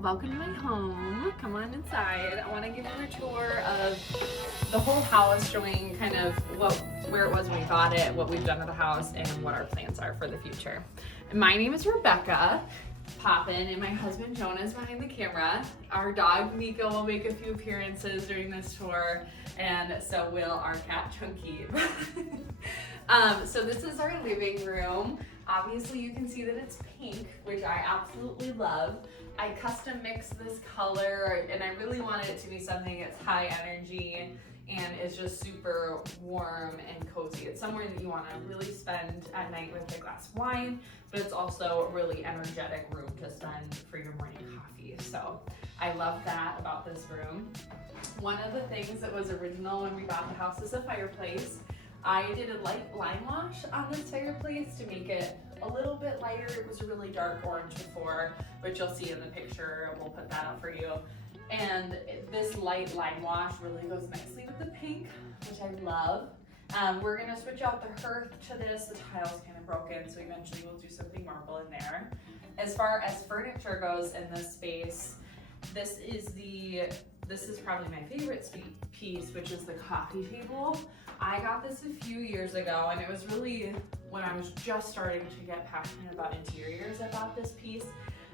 welcome to my home. Come on inside. I want to give you a tour of the whole house, showing kind of where it was when we bought it, what we've done to the house, and what our plans are for the future. And my name is Rebecca Poppin, and my husband Jonah is behind the camera. Our dog Nico will make a few appearances during this tour, and so will our cat Chunky. So this is our living room. Obviously you can see that it's pink, which I absolutely love. I custom mixed this color, and I really wanted it to be something that's high energy and is just super warm and cozy. It's somewhere that you want to really spend at night with a glass of wine, but it's also a really energetic room to spend for your morning coffee. So I love that about this room. One of the things that was original when we bought the house is a fireplace. I did a light lime wash on this fireplace to make it a little bit lighter. It was a really dark orange before, which you'll see in the picture. We'll put that up for you. And this light lime wash really goes nicely with the pink, which I love. We're gonna switch out the hearth to this. The tile's kind of broken, so eventually we'll do something marble in there. As far as furniture goes in this space, this is probably my favorite piece, which is the coffee table. I got this a few years ago, and it was really when I was just starting to get passionate about interiors. I bought this piece.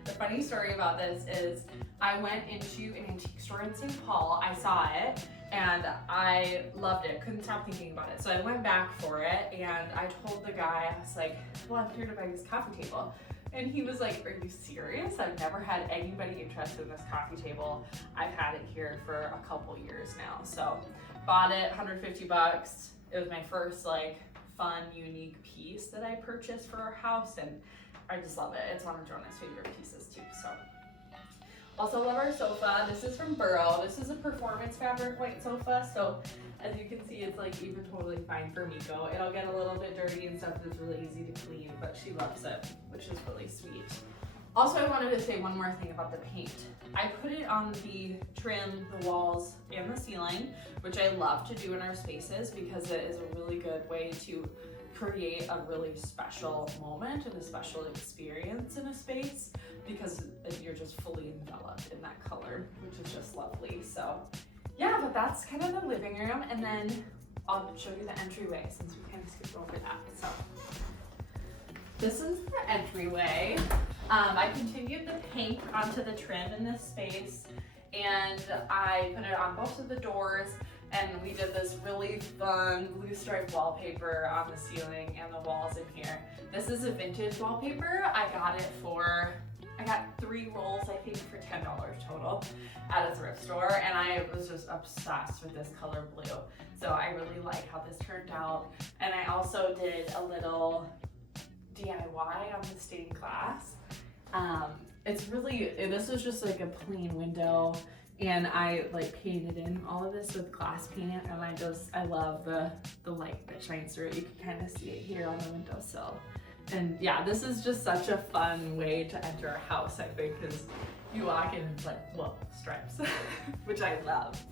The funny story about this is I went into an antique store in St. Paul. I saw it and I loved it. Couldn't stop thinking about it. So I went back for it, and I told the guy, I was like, well, I'm here to buy this coffee table. And he was like, are you serious? I've never had anybody interested in this coffee table. I've had it here for a couple years now. So bought it, 150 bucks. It was my first like fun, unique piece that I purchased for our house, and I just love it. It's one of Jonah's favorite pieces too. So also love our sofa. This is from Behr. This is a performance fabric white sofa. So as you can see, it's like even totally fine for Nico. It'll get a little bit dirty and stuff. It's really easy to clean, but she loves it, which is really sweet. Also, I wanted to say one more thing about the paint. I put it on the trim, the walls, and the ceiling, which I love to do in our spaces because it is a really good way to create a really special moment and a special experience in a space, because you're just fully enveloped in that color, which is just lovely. So yeah, but that's kind of the living room, and then I'll show you the entryway since we kind of skipped over that. So this is the entryway. I continued the pink onto the trim in this space, and I put it on both of the doors, and we did this really fun blue striped wallpaper on the ceiling and the walls in here. This is a vintage wallpaper. I got 3 rolls, I think, for $10 total at a thrift store, and I was just obsessed with this color blue. So I really like how this turned out. And I also did a little DIY on the stained glass. This was just like a plain window, and I like painted in all of this with glass paint, and I love the light that shines through it. You can kind of see it here on the windowsill. And yeah, this is just such a fun way to enter a house, I think, because you walk in and it's like, whoa, stripes, which I love.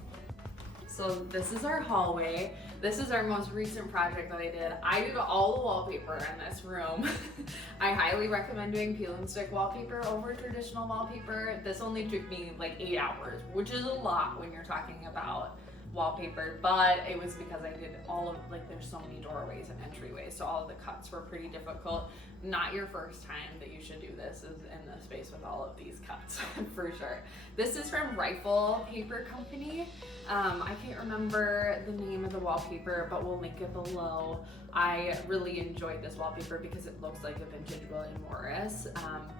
So this is our hallway. This is our most recent project that I did. I did all the wallpaper in this room. I highly recommend doing peel and stick wallpaper over traditional wallpaper. This only took me like 8 hours, which is a lot when you're talking about wallpaper, but it was because I did there's so many doorways and entryways, so all of the cuts were pretty difficult. Not your first time that you should do this is in the space with all of these cuts, for sure. This is from Rifle Paper Company. I can't remember the name of the wallpaper, but we'll link it below. I really enjoyed this wallpaper because it looks like a vintage William Morris,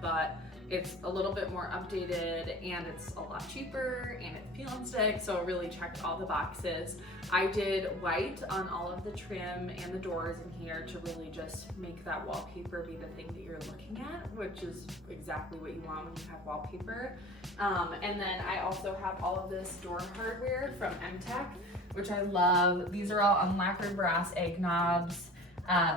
but it's a little bit more updated, and it's a lot cheaper, and it's peel and stick, so it really checked all the boxes. I did white on all of the trim and the doors in here to really just make that wallpaper be the thing that you're looking at, which is exactly what you want when you have wallpaper. And then I also have all of this door hardware from MTech, which I love. These are all unlacquered brass egg knobs.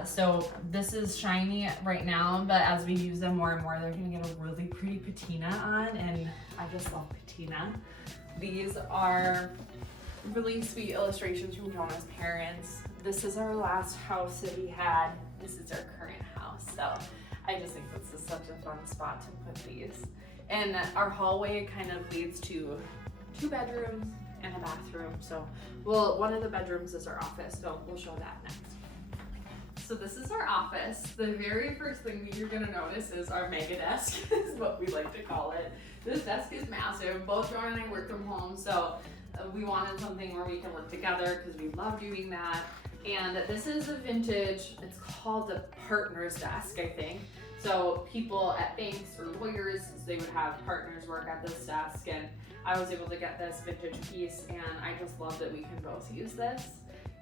So this is shiny right now, but as we use them more and more, they're gonna get a really pretty patina on, and I just love patina. These are really sweet illustrations from Jonah's parents. This is our last house that we had. This is our current house. So I just think this is such a fun spot to put these. And our hallway kind of leads to 2 bedrooms and a bathroom. So, well, one of the bedrooms is our office, so we'll show that next. So this is our office. The very first thing that you're gonna notice is our mega desk, is what we like to call it. This desk is massive. Both Jonah and I work from home, so we wanted something where we can work together because we love doing that. And this is a vintage, it's called the partner's desk, I think. So people at banks or lawyers, they would have partners work at this desk, and I was able to get this vintage piece, and I just love that we can both use this.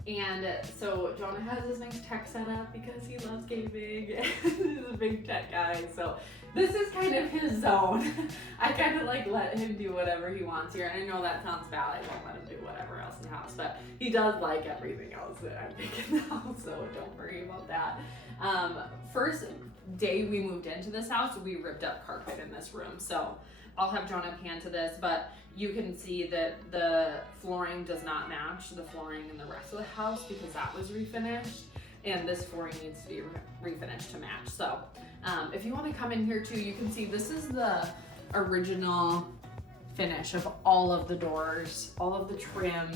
And so Jonah has this nice tech setup because he loves gaming. He's a big tech guy, so this is kind of his zone. I kind of like let him do whatever he wants here. And I know that sounds bad, I don't let him do whatever else in the house, but he does like everything else that I'm making now, so don't worry about that. First day we moved into this house, we ripped up carpet in this room. So I'll have Jonah pan to this, but you can see that the flooring does not match the flooring in the rest of the house because that was refinished, and this flooring needs to be refinished to match. So if you want to come in here too, you can see this is the original finish of all of the doors, all of the trim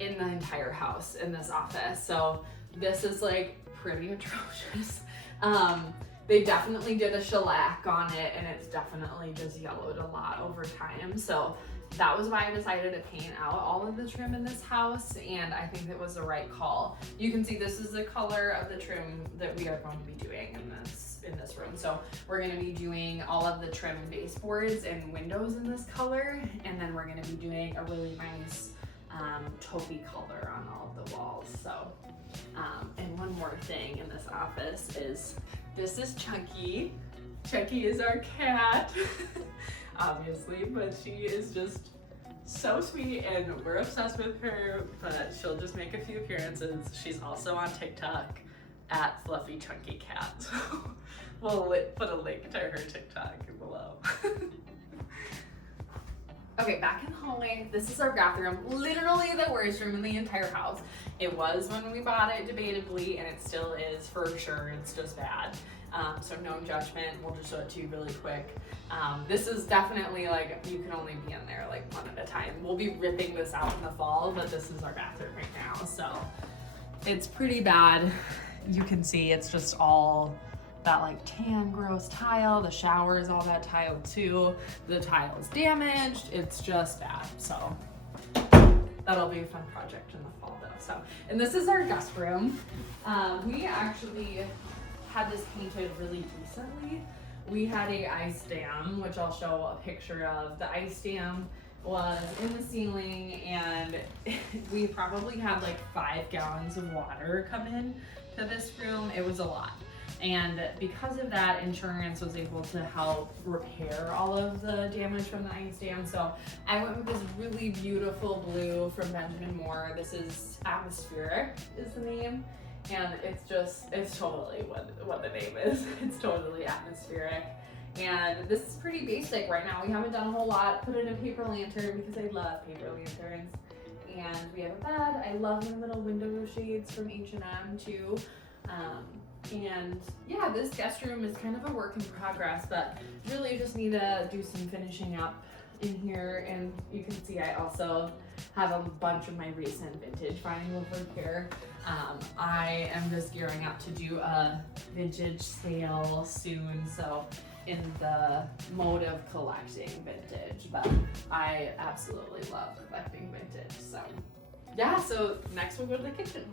in the entire house in this office. So this is like pretty atrocious. They definitely did a shellac on it, and it's definitely just yellowed a lot over time. So that was why I decided to paint out all of the trim in this house, and I think it was the right call. You can see this is the color of the trim that we are going to be doing in this room. So we're going to be doing all of the trim baseboards and windows in this color, and then we're going to be doing a really nice taupey color on all of the walls. So and one more thing in this office is this is Chunky. Chunky is our cat, obviously, but she is just so sweet and we're obsessed with her, but she'll just make a few appearances. She's also on TikTok at Fluffy Chunky Cat. So we'll put a link to her TikTok below. Okay, back in the hallway, this is our bathroom. Literally the worst room in the entire house. It was when we bought it, debatably, and it still is for sure. It's just bad. So no judgment, we'll just show it to you really quick. This is definitely like, you can only be in there like one at a time. We'll be ripping this out in the fall, but this is our bathroom right now. So it's pretty bad. You can see it's just all that like tan gross tile. The shower is all that tile too. The tile is damaged. It's just bad. So that'll be a fun project in the fall though. So, and this is our guest room. We actually had this painted really recently. We had a ice dam, which I'll show a picture of. The ice dam was in the ceiling, and we probably had like 5 gallons of water come in to this room. It was a lot. And because of that, insurance was able to help repair all of the damage from the ice dam. So I went with this really beautiful blue from Benjamin Moore. This is Atmospheric is the name. And it's totally what the name is. It's totally atmospheric. And this is pretty basic right now. We haven't done a whole lot. Put in a paper lantern because I love paper lanterns. And we have a bed. I love the little window shades from H&M too. And yeah, this guest room is kind of a work in progress, but really just need to do some finishing up in here. And you can see I also have a bunch of my recent vintage vinyl over here. I am just gearing up to do a vintage sale soon, so in the mode of collecting vintage, but I absolutely love collecting vintage. So yeah, so next we'll go to the kitchen.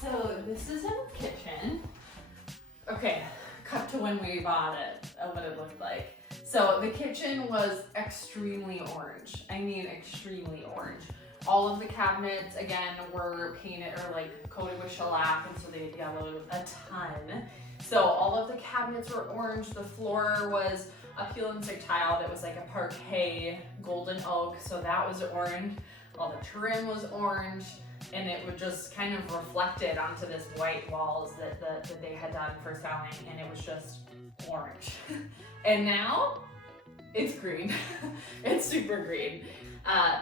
So this is our kitchen. Okay, cut to when we bought it, of what it looked like. So the kitchen was extremely orange. I mean, extremely orange. All of the cabinets, again, were painted or like coated with shellac, and so they had yellowed a ton. So all of the cabinets were orange. The floor was a peel and stick tile that was like a parquet golden oak, so that was orange. All the trim was orange, and it would just kind of reflected onto this white walls that they had done for selling, and it was just orange. And now It's green. It's super green.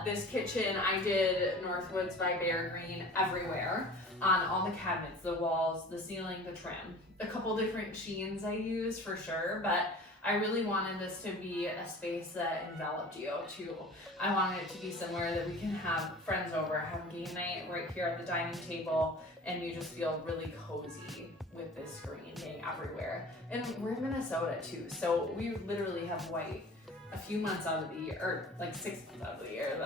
This kitchen, I did Northwoods by Behr green everywhere, on all the cabinets, the walls, the ceiling, the trim. A couple different sheens I used for sure, but I really wanted this to be a space that enveloped you too. I wanted it to be somewhere that we can have friends over, have game night right here at the dining table, and you just feel really cozy with this screen being everywhere. And we're in Minnesota too, so we literally have white a few months out of the year, or like 6 months out of the year.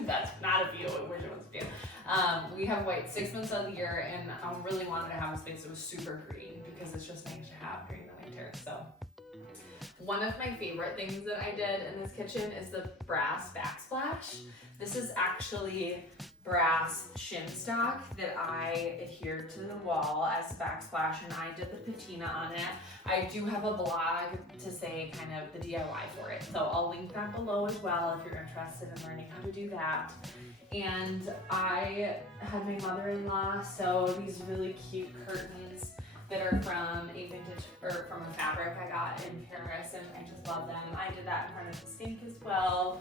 That's not a few, which one's a few. We have white 6 months out of the year, and I really wanted to have a space that was super green because it's just nice to have during the winter. So one of my favorite things that I did in this kitchen is the brass backsplash. This is actually brass shim stock that I adhered to the wall as backsplash, and I did the patina on it. I do have a blog to say kind of the DIY for it, so I'll link that below as well if you're interested in learning how to do that. And I had my mother-in-law sew these really cute curtains that are from a vintage, or from a fabric I got in Paris, and I just love them. I did that in front of the sink as well.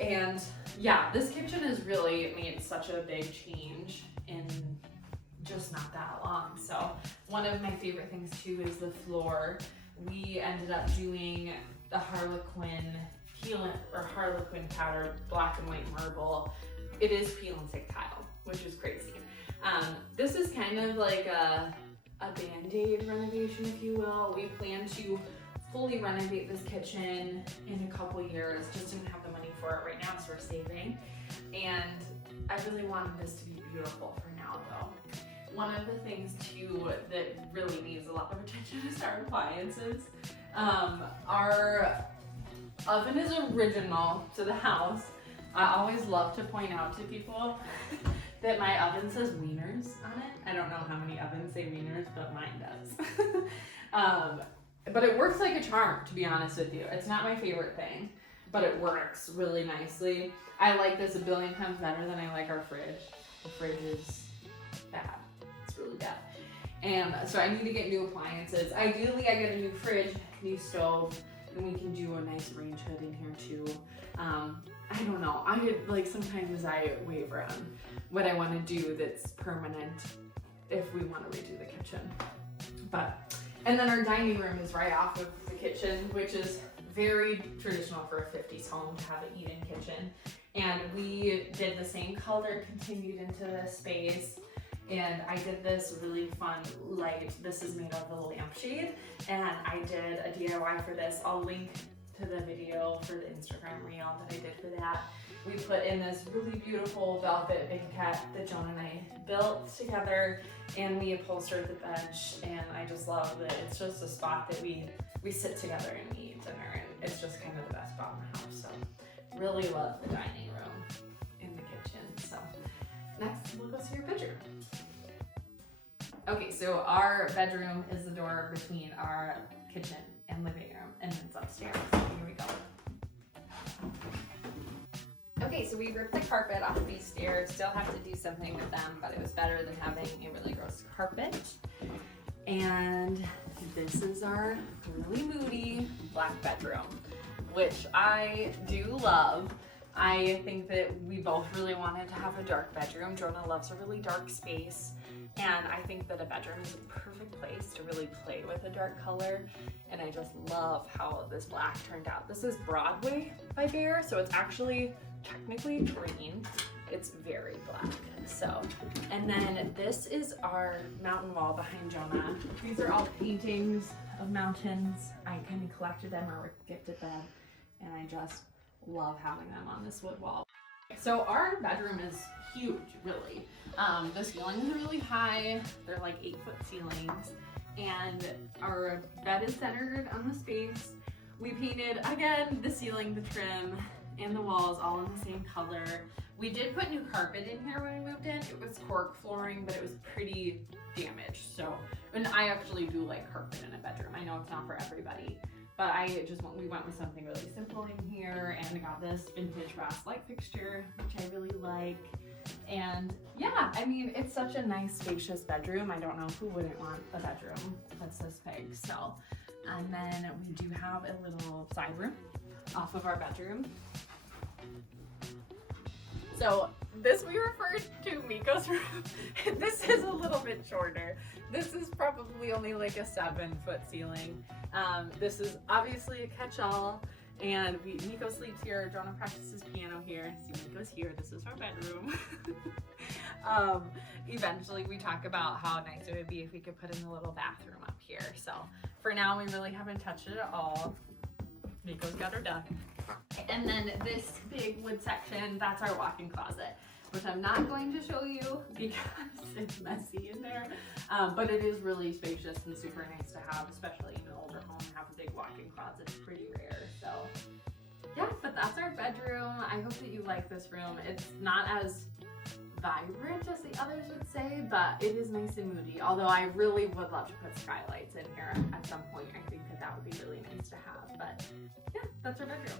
And yeah, this kitchen has really made such a big change in just not that long. So one of my favorite things too is the floor. We ended up doing the Harlequin peel or Harlequin powder black and white marble. It is peel and stick tile, which is crazy. This is kind of like a Band-Aid renovation, if you will. We plan to fully renovate this kitchen in a couple years. Just didn't have the money for it right now, so we're saving. And I really wanted this to be beautiful for now though. One of the things too that really needs a lot of attention is our appliances. Our oven is original to the house. I always love to point out to people that my oven says wieners on it. I don't know how many ovens say wieners, but mine does. But it works like a charm, to be honest with you. It's not my favorite thing, but it works really nicely. I like this a billion times better than I like our fridge. The fridge is bad. It's really bad. And so I need to get new appliances. Ideally, I get a new fridge, new stove, and we can do a nice range hood in here too. I don't know. Sometimes I waver on what I want to do that's permanent if we want to redo the kitchen. And then our dining room is right off of the kitchen, which is very traditional for a 50s home to have an eat-in kitchen. And we did the same color, continued into this space. And I did this really fun light. This is made out of a lampshade. And I did a DIY for this. I'll link to the video for the Instagram reel that I did for that. We put in this really beautiful velvet banquette that Jonah and I built together, and we upholstered the bench, and I just love that it's just a spot that we sit together and eat dinner, and it's just kind of the best spot in the house. So really love the dining room in the kitchen. So next we'll go see your bedroom. Okay, so our bedroom is the door between our kitchen and living room, and it's upstairs. So here we go. Okay, so we ripped the carpet off of these stairs. Still have to do something with them, but it was better than having a really gross carpet. And this is our really moody black bedroom, which I do love. I think that we both really wanted to have a dark bedroom. Jonah loves a really dark space, and I think that a bedroom is a perfect place to really play with a dark color, and I just love how this black turned out. This is Broadway by Behr, so it's actually technically green. It's very black. So, and then this is our mountain wall behind Jonah. These are all paintings of mountains. I kind of collected them or gifted them, and I just love having them on this wood wall. So our bedroom is huge, really. The ceilings are really high. They're like 8-foot ceilings, and our bed is centered on the space. We painted, again, the ceiling, the trim, and the walls all in the same color. We did put new carpet in here when we moved in. It was cork flooring, but it was pretty damaged. So, and I actually do like carpet in a bedroom. I know it's not for everybody, but we went with something really simple in here, and I got this vintage brass light fixture, which I really like. And yeah, I mean, it's such a nice spacious bedroom. I don't know who wouldn't want a bedroom that's this big. So, and then we do have a little side room off of our bedroom. So this we refer to Nico's room. This is a little bit shorter. This is probably only like a 7-foot ceiling. This is obviously a catch-all, and Nico sleeps here. Jonah practices piano here. See, Nico's here. This is our bedroom. Eventually we talk about how nice it would be if we could put in a little bathroom up here. So for now, we really haven't touched it at all. Nico's got her done. And then this big wood section, that's our walk-in closet, which I'm not going to show you because it's messy in there. But it is really spacious and super nice to have, especially in an older home. Have a big walk-in closet, it's pretty rare. So yeah, but that's our bedroom. I hope that you like this room. It's not as vibrant as the others would say, but it is nice and moody. Although I really would love to put skylights in here at some point. I think that would be really nice to have. But yeah, that's our bedroom.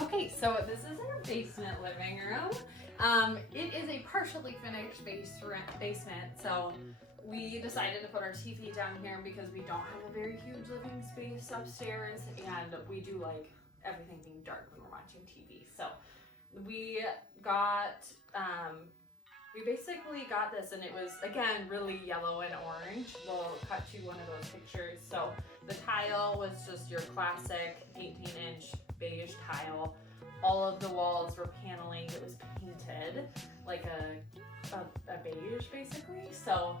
Okay, so this is our basement living room. It is a partially finished basement, so we decided to put our TV down here because we don't have a very huge living space upstairs, and we do like everything being dark when we're watching TV. So we got, we basically got this, and it was, again, really yellow and orange. We'll cut to one of those pictures. So the tile was just your classic 18-inch beige tile. All of the walls were paneling. It was painted like a beige, basically. So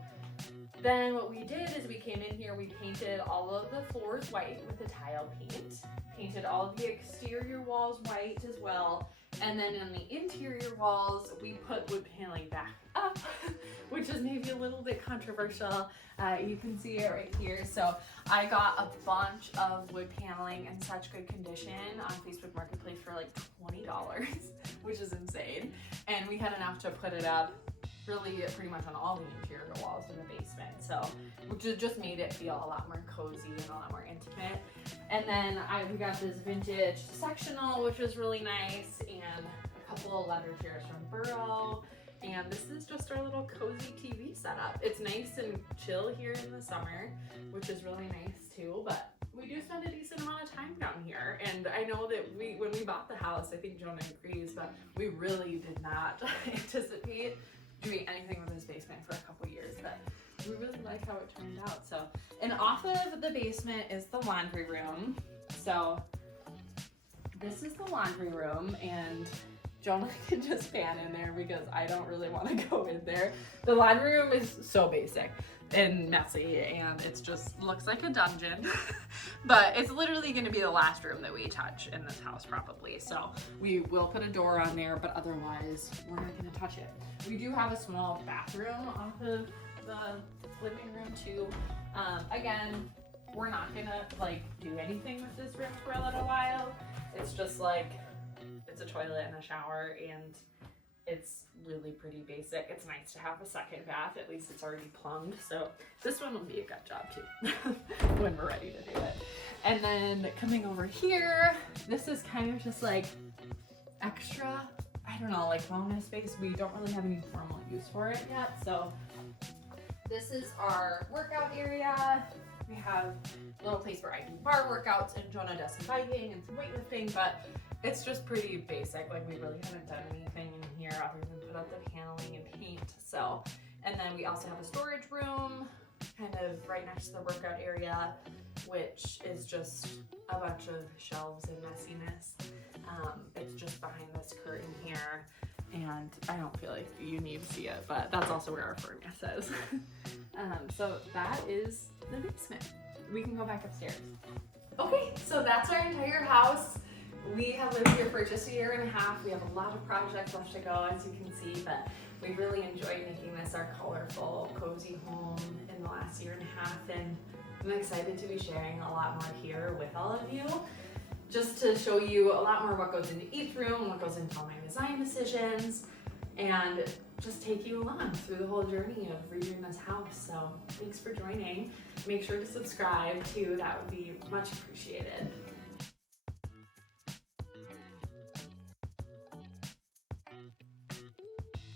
then what we did is we came in here, we painted all of the floors white with the tile paint, painted all of the exterior walls white as well. And then on the interior walls, we put wood paneling back up, which is maybe a little bit controversial. You can see it right here. So I got a bunch of wood paneling in such good condition on Facebook Marketplace for like $20, which is insane. And we had enough to put it up really pretty much on all the interior walls in the basement. So which just made it feel a lot more cozy and a lot more intimate. And then we got this vintage sectional, which was really nice, and a couple of leather chairs from Behr. And this is just our little cozy TV setup. It's nice and chill here in the summer, which is really nice too, but we do spend a decent amount of time down here. And I know that when we bought the house, I think Jonah agrees, but we really did not anticipate doing anything with this basement for a couple years, but we really like how it turned out. So, and off of the basement is the laundry room. So this is the laundry room, and Jonah can just pan in there because I don't really want to go in there. The laundry room is so basic and messy, and it's just looks like a dungeon. But it's literally going to be the last room that we touch in this house probably. So we will put a door on there, but otherwise we're not going to touch it. We do have a small bathroom off of the living room too. Again, we're not gonna like do anything with this room for a little while. It's just like, it's a toilet and a shower, and it's really pretty basic. It's nice to have a second bath, at least it's already plumbed. So this one will be a good job too when we're ready to do it. And then coming over here, this is kind of just like extra, I don't know, like wellness space. We don't really have any formal use for it yet. So this is our workout area. We have a little place where I do bar workouts, and Jonah does some biking and some weightlifting, but it's just pretty basic. Like we really haven't done anything in here other than put up the paneling and paint. So, and then we also have a storage room kind of right next to the workout area, which is just a bunch of shelves and messiness. It's just behind this curtain here, and I don't feel like you need to see it, but that's also where our furnace is. So that is the basement. We can go back upstairs. Okay, so that's our entire house. We have lived here for just a year and a half. We have a lot of projects left to go, as you can see, but we really enjoyed making this our colorful, cozy home in the last year and a half, and I'm excited to be sharing a lot more here with all of you, just to show you a lot more what goes into each room, what goes into all my design decisions, and just take you along through the whole journey of redoing this house. So thanks for joining. Make sure to subscribe too, that would be much appreciated.